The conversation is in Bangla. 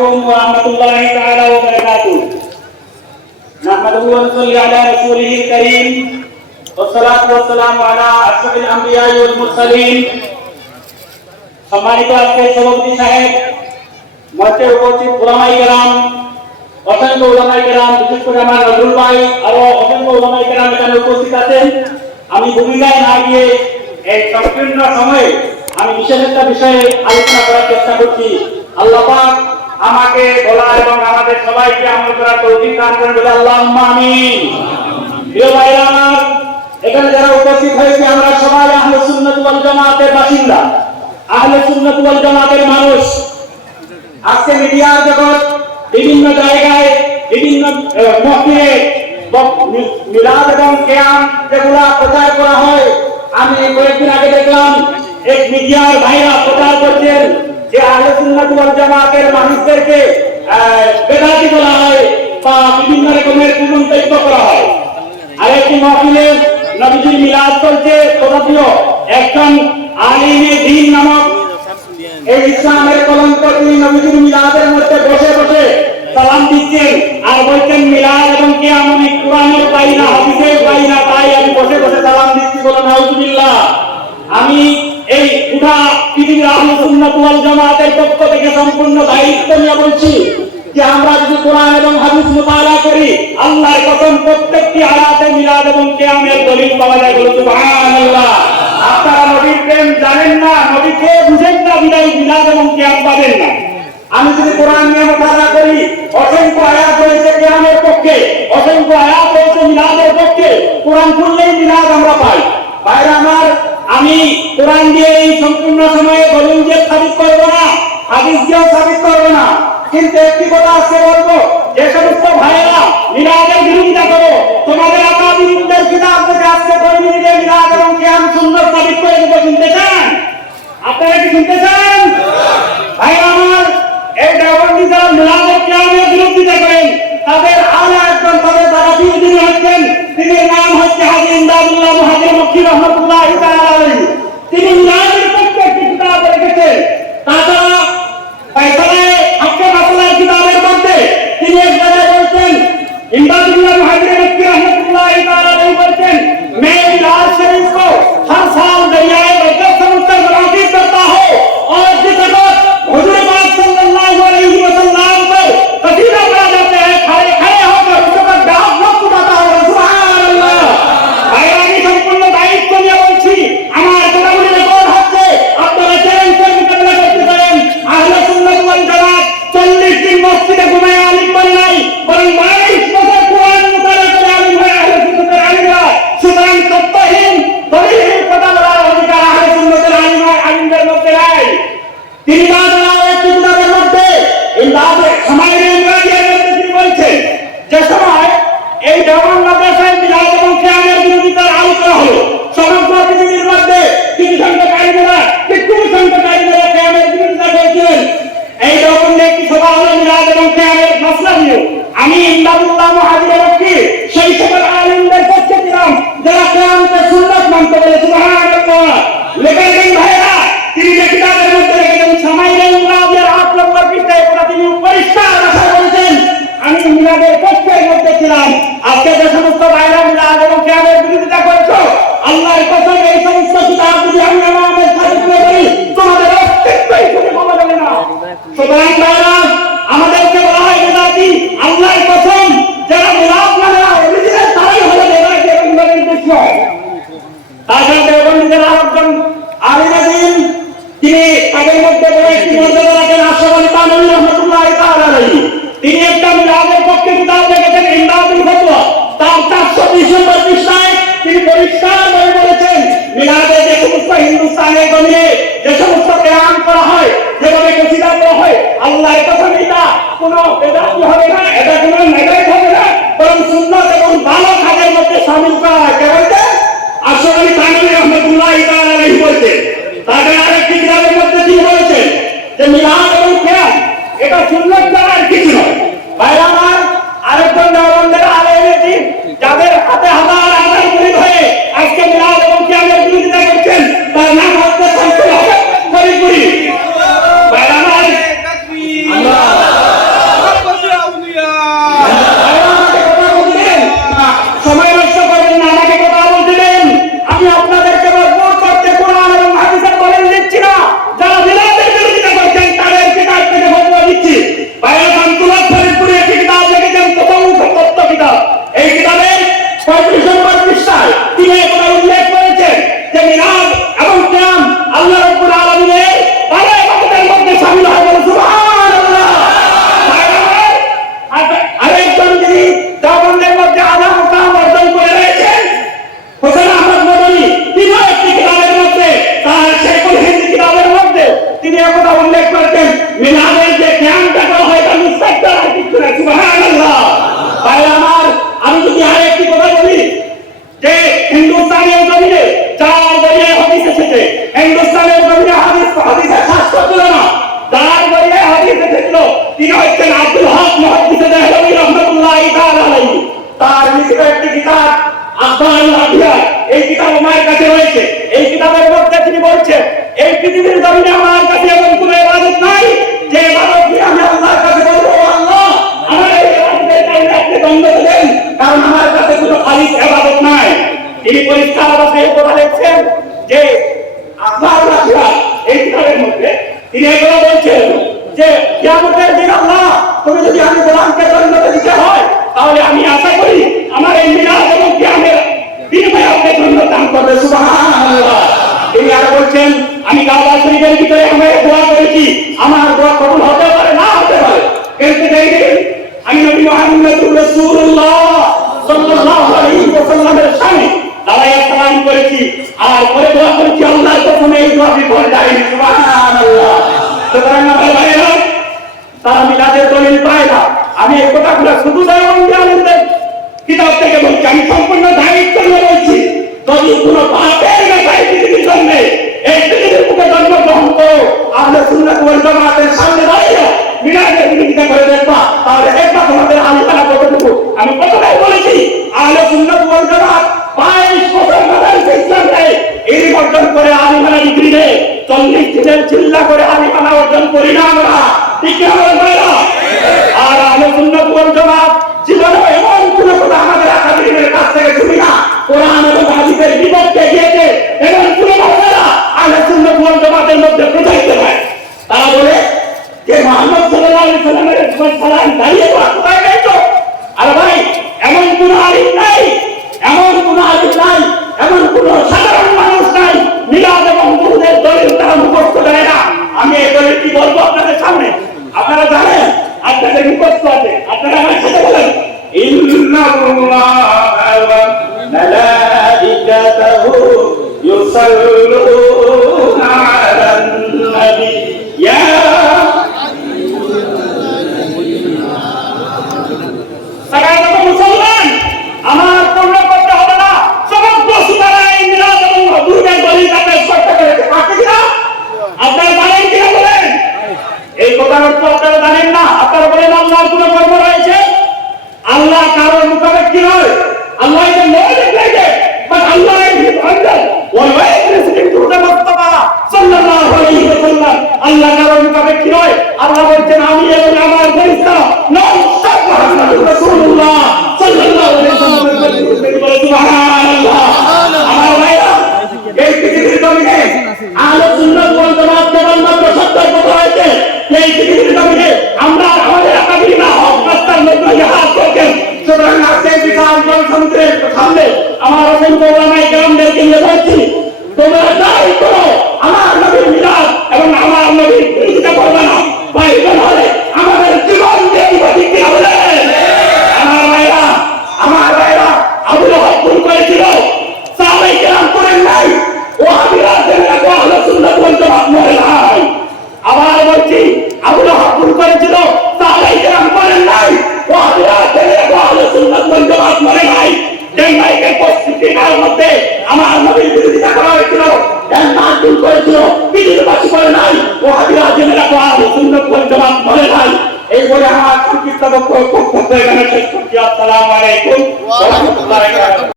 عليكم ورحمة الله تعالى وبركاته نحمده ونصلي على رسوله الكريم والصلاة والسلام على أشرف الأنبياء والمرسلين সম্মানিত আজকের সভাপতি সাহেব, মঞ্চে উপস্থিত উলামায়ে কেরাম, অসংখ্য উলামায়ে কেরাম, বিশেষ করে আমার নজরুল ভাই আরো অসংখ্য উলামায়ে কেরাম এখানে উপস্থিত আছেন। আমি ভূমিকায় না গিয়ে এই সংকীর্ণ সময়ে আমি বিশেষ একটা বিষয়ে আলোচনা করার চেষ্টা করছি। আল্লাহ পাক আমাকে বলা এবং আমাদের সবাইকে আমল করার তৌফিক দান করেন বলে আল্লাহুম্মা আমিন। প্রিয় ভাইরা, এখানে যারা উপস্থিত হয়েছে আমরা সবাই আহলে সুন্নাত ওয়াল জামাতের বাসিন্দা, আহলে সুন্নাত ওয়াল জামাতের মানুষ। আজকে মিডিয়ার জগৎ বিভিন্ন জায়গায় বিভিন্ন মহফিলে মিলাদ এবং কিয়াম যেগুলা প্রচার করা হয়, আমি কয়েকদিন আগে দেখলাম এক মিডিয়ার ভাইরা প্রচার করছেন যে আহলে সুন্নাত ওয়াল জামাতের মানুষদেরকে বেদাতি বলা হয় বা বিভিন্ন রকমের কুমন্তব্য করা হয়। আরেকটি মহফিলে নবীজির মিলাদ চলছে, তথাপিও একজন আলিমে দ্বীন নামক এই ইসলামের কলঙ্ক তিনি নবীজির মিলাদের মধ্যে বসে বসে সালাম দিচ্ছেন আর বলছেন মিলাদ এবং কিয়াম আমি কোরআনেও পাই না, হাদিসেও পাই না, তাই আমি বসে বসে সালাম দিচ্ছি। বলেন নাউজুবিল্লাহ। আমি এই পুরা পৃথিবীর আহলে সুন্নাত ওয়াল জামাতের পক্ষ থেকে সম্পূর্ণ দায়িত্ব নিয়ে বলছি যে আমরা যদি কোরআন এবং হাদিস মুতালা করি, আল্লাহর কসম প্রত্যেকটি আয়াতে মিলাদ এবং কিয়ামের দলিল পাওয়া যায়। বলুন সুবহানাল্লাহ। আপনারা নবীর প্রেম জানেন না, নবীকে বুঝেন না, বিদায় মিলাদ এবং কিয়াম পাবেন না। আমি যদি কোরআন নিয়ে মুতালা করি, অসংখ্য আয়াত রয়েছে কিয়ামের পক্ষে, অসংখ্য আয়াত রয়েছে মিলাদের পক্ষে। কোরআন খুললেই মিলাদ আমরা পাই। ভাইরা আমার, আমি কোরআন দিয়ে এই সম্পূর্ণ সময়ে দলিল দিয়ে সাবিত করবো না, হাদিস দিয়েও সাবিত করবো না, কিন্তু একটি কথা আজকে বলবো, যে সমস্ত ভাইয়েরা মিলাদের বিরোধিতা করো, তোমাদের আকাবিরদের কিতাব থেকে আজকে 2 মিনিটে মিলাদ এবং কিয়াম সুন্নাত সাবিত করে দেবো। শুনতে চান? আপনারা কি শুনতে চান? ভাইরা আমার, এই দেওবন্দি যারা মিলাদ এবং কিয়ামের বিরোধিতা করেন, তাদের আলা একজন তাদের দ্বারা বিরোধী হচ্ছেন, তিনি নাম হচ্ছে হাজী ইমদাদুল্লাহ মুহাজির মক্কি রাহমাতুল্লাহি তাআলা আলাইহি। তিনি মিলাদের পক্ষে একটি কিতাব লিখেছেন। তাছাড়া ফায়সালায়ে হক্কে মাসলার কিতাবের মধ্যে তিনি এক জায়গায় বলছেন, ইমদাদুল্লাহ মুহাজির মক্কি রাহমাতুল্লাহি তাআলা আলাইহি বলছেন, मैं मिलाद शरीफ को हर साल दरियाए बरकत समझकर मुनाफिक करता हूँ और जिस वक्त हुजूर पाक सल्लल्लाहु अलैहि वसल्लम पर कसीदा पढ़ा जाता है, खड़े खड़े होकर उसके पर डाक न उठाता हूँ। सुबहानाल्लाह। भाईरानी সম্পূর্ণ দায়িত্ব নিয়ে বলছি, আমার কোরআনের রেকর্ড হচ্ছে, আপনারা চ্যালেঞ্জের মোকাবেলা করতে পারেন। আহলে সুন্নাত ওয়াল জামাত 40 দিন মসজিদে ঘুমায় আলিম বলে নাই, বরং 22 বছর কোরআন মুতালা করে আলিম হয়ে আহলে সুন্নাতের আলিমরা। সুতরাং সত্যহীন দলিলহীন কথা বলার অধিকার আহলে সুন্নাতের আলিমদের মধ্যে নাই। তিনি কিতাবের মধ্যে তিনি বলছেন, যে সময় এই দেওবন্দ মাদ্রাসায় মিলাদ এবং কিয়ামের বিরোধিতার আলোচনা হলো, সমগ্র পৃথিবীর মধ্যে কিছু সংখ্যক আলিমেরা কিয়ামের বিরোধিতা করেছিলেন। এই দেওবন্দে একটি সভা হলো মিলাদ এবং কিয়ামের মাসলা নিয়ে। আমি ইমদাদুল্লাহ মুহাজির মক্কি সেই সকল আলিমদের পক্ষে ছিলাম যারা কিয়ামকে সুন্নাত মানতে বলে। সুবহানাল্লাহ। লেখেন ভাইরা, তিনি যে কিতাবের মধ্যে লিখেছেন সামাইলে মিলাদের 8 নম্বর পৃষ্ঠায় তিনি পরিষ্কার ভাষায় বলেছেন, আমি মিলাদের পক্ষের মধ্যে ছিলাম। আজকে যে সমস্ত ভাইরা মিলাদ এবং কিয়ামের বিরোধিতা করছো, আল্লাহর কসম এই সমস্ত কিতাব যদি আমি আমাদের সাবিত করি, তোমাদের অস্তিত্বই শুধু পাওয়া যাবে না। সুতরাং ভাইরা, আমাদেরকে বলা হয় বেদাতি। আল্লাহর কসম, যারা মিলাদ মানে অরিজিনাল তারাই হলো বেদাতি এবং বেদাতির হয়। তাছাড়া দেওবন্দীদের আরেকজন আলিমে দ্বীন, তিনি তাদের মধ্যে বড় একটি মর্যাদা রাখেন, আশরাফ আলী থানভী রাহমাতুল্লাহি তাআলা আলাইহি। তিনি একটা মিলাদের পক্ষে কিতাব লিখেছেন, ইমদাদুল ফতোয়া। তার 420 নম্বর পৃষ্ঠায় তিনি পরিষ্কারভাবে বলেছেন, মিলাদে যে সমস্ত হিন্দুস্তানের জমিনে যে সমস্ত কিয়াম করা হয়, যেভাবে কসিদা করা হয়, আল্লাহর কসম এটা কোনো বেদাতি হবে না, এটা কোনো নেগাটিভ হবে না, বরং সুন্নাত এবং ভালো কাজের মধ্যে শামিল করা হয়। কে বলছেন? আশরাফ আলী থানভী রাহমাতুল্লাহি তাআলা আলাইহি বলছেন। তাদের আরেকটি কিতাবের মধ্যে তিনি বলেছেন যে মিলাদ এবং কিয়াম এটা সুন্নাত ছাড়া আর কিছু নয়। ভাইরা আমার, আরেকজন দেওবন্দের আলেমে দ্বীন যাদের হাতে হাজার হাজার মুরিদ হয়ে আজকে মিলাদ এবং কিয়ামের বিরোধিতা করছেন, তার নাম হচ্ছে শামসুল হক ফরিদপুরি। ভাইরা আমার, মুহাদ্দিস দেহলভী রাহমাতুল্লাহি তাআলা আলাইহি তার লিখিত একটি কিতাব আখবারুল আবিয়া, এই কিতাব আমার কাছে রয়েছে। এই কিতাবের মধ্যে তিনি বলছেন, এই পৃথিবীর জমিনে আমার কাছে এমন কোনো ইবাদত নাই যে ইবাদত দিয়ে আমি আল্লাহর কাছে বলবো আল্লাহ আমার এই ইবাদতের কারণে আপনি দণ্ড দেন, কারণ আমার কাছে কোনো খালিস ইবাদত নাই। তিনি পরিষ্কার ভাবে কথা লিখছেন যে আখবারুল আবিয়া এই কিতাবের মধ্যে তিনি এগুলো বলছেন যে কিয়ামতের দিন আল্লাহ তুমি যদি আমি গোলামকে দণ্ড দিতে হয় তাহলে আমি আশা করি আমার এই মিলাদ এবং কিয়ামের বিনিময়ে আপনি দণ্ড দান করবে। সুবহানাল্লাহ। তিনি আর বলছেন আমি কাবা শরীফের ভিতরে আমি দোয়া করেছি, আমার দোয়া কবুল হতে পারে না হতে পারে, কিন্তু দেখেন আমি নবী মুহাম্মদুর রাসূলুল্লাহ সাল্লাল্লাহু আলাইহি ওয়াসাল্লামের সামনে দাঁড়াইয়া সালাম করেছি আর পরে দোয়া করেছি আল্লাহর কসমে এই দোয়া বিফল যায়নি। সুবহানাল্লাহ। সুতরাং আমার ভাইরা তারা মিলাদের দলিল পায় না। আমি এই কথাগুলো শুধু দেওয়ানদের কিতাব থেকে বলছি, আমি সম্পূর্ণ দায়িত্ব নিয়ে বলছি। যদি কোনো বাপের বেটায় পৃথিবীর জন্মে এই পৃথিবীর বুকে জন্মগ্রহণ করো, আহলে সুন্নাত ওয়াল জামাতের সামনে দাঁড়িয়ে মিলাদের বিরোধিতা করে দেখবা, তাহলে দেখবা তোমাদের আলোচনা কতটুকু। আমি প্রথমেই বলেছি আহলে সুন্নাত ওয়াল জামাত 22 বছর মাদ্রাসা ইসলাম দেয়, এই অর্জন করে আলিমানা ডিগ্রি দেয়, 40 দিনের চিল্লা করে আলিমানা অর্জন করি না আমরা, ঠিক কি আমার ভাইরা? আর আহলে সুন্নাত ওয়াল জামাত জীবনে এমন কোনো কথা আমাদের আকাবিরের কাছ থেকে শুনি না কোরআন এবং হাদিসের বিপক্ষে গিয়েছে এমন কোনো ভাষা আহলে সুন্নাত ওয়াল জামাতের মধ্যে প্রচারিত হয়। তারা বলে যে মুহাম্মদ সাল্লাল্লাহু আলাইহি ওয়াসাল্লামের সালাম দাঁড়িয়ে কোথায় গেছো? আরে ভাই এমন কোনো আলিম নাই, এমন কোনো আলিম নাই, এমন কোনো সাধারণ মানুষ নাই মিলাদ এবং দুরূদের দলিল তারা মুখস্থ করে না। আমি এই দলিলটি বলবো আপনাদের সামনে, আপনারা জানেন, আপনাদের মুখস্থ আছে, আপনারা আমার সাথে বলেন ইন্নাল্লাহা ওয়া মালাইকাতাহু ইউসাল্লুনা আলান নবী ইয়া সালাম মুসলমান আমার পূর্ণ করতে হবে না, সমগ্র সুতরাং এই মিলাদ এবং দুরূদের দলিল তাকে স্পষ্ট করেছে। আপনারা জানেন কিনা বলেন? এই কথার অর্থ আপনারা জানেন না। আপনারা বলেন আল্লাহর কোন কর্ম রয়েছে? আল্লাহ কারোর মুখাপেক্ষী নয়, Allah is not related, but Allah is independent. Why president Mustafa সাল্লাল্লাহু আলাইহি ওয়াসাল্লাম আল্লাহ কারোর মুখাপেক্ষী নয়। আল্লাহ বলেন আমি এবং আমার ফেরেশতা নন স্টপ মুহাম্মদুর রাসূলুল্লাহ সাল্লাল্লাহু আলাইহি ওয়াসাল্লাম। সুবহানাল্লাহ। আমার ভাইরা এই পৃথিবীর জমিনে আহলে সুন্নাত ওয়াল জামাত কেবলমাত্র সত্যের কথা হয়েছে। এই পৃথিবীর জমিনে আমরা আমাদের আকাবির না হক রাস্তার মধ্যে জিহাদ করছেন। সুতরাং আজকে বিশাল জনসমুদ্রের সামনে আমার অসংখ্য ওলামায়ে কেরামদেরকে নিয়ে বলছি, তোমরা যাই করো আমার নবীর মিলাদ এবং আমার নবীর বিরোধিতা করবে না। প্রয়োজন হলে আমাদের জীবন দিয়ে দিবাদি কিনা বলেন? আমার ভাইরা আবু লাহাব ভুল করেছিল, সাহাবায়ে কেরাম করেন নাই, ওয়াহাবিরা যারা আহলে সুন্নাত ওয়াল জামাত মরে নাই। আবার বলছি আবু লাহাব ভুল করেছিল, সাহাবায়ে কেরাম করেন নাই, ওয়াহাবিরা যারা আহলে সুন্নাত ওয়াল জামাত মরে নাই। ডেনমার্কের পশ্চিমের মধ্যে আমার নবীর বিরোধিতা করা হয়েছিল, ডেনমার্ক ভুল করেছিল, পৃথিবীবাসী করে নাই, ওয়াহাবিরা যারা আহলে সুন্নাত ওয়াল জামাত মরে নাই। এই বলে আমার সংক্ষিপ্ত বক্তব্য এখানে শেষ করছি। আসসালামু আলাইকুম ওয়া রাহমাতুল্লাহি ওয়া বারাকাতুহু।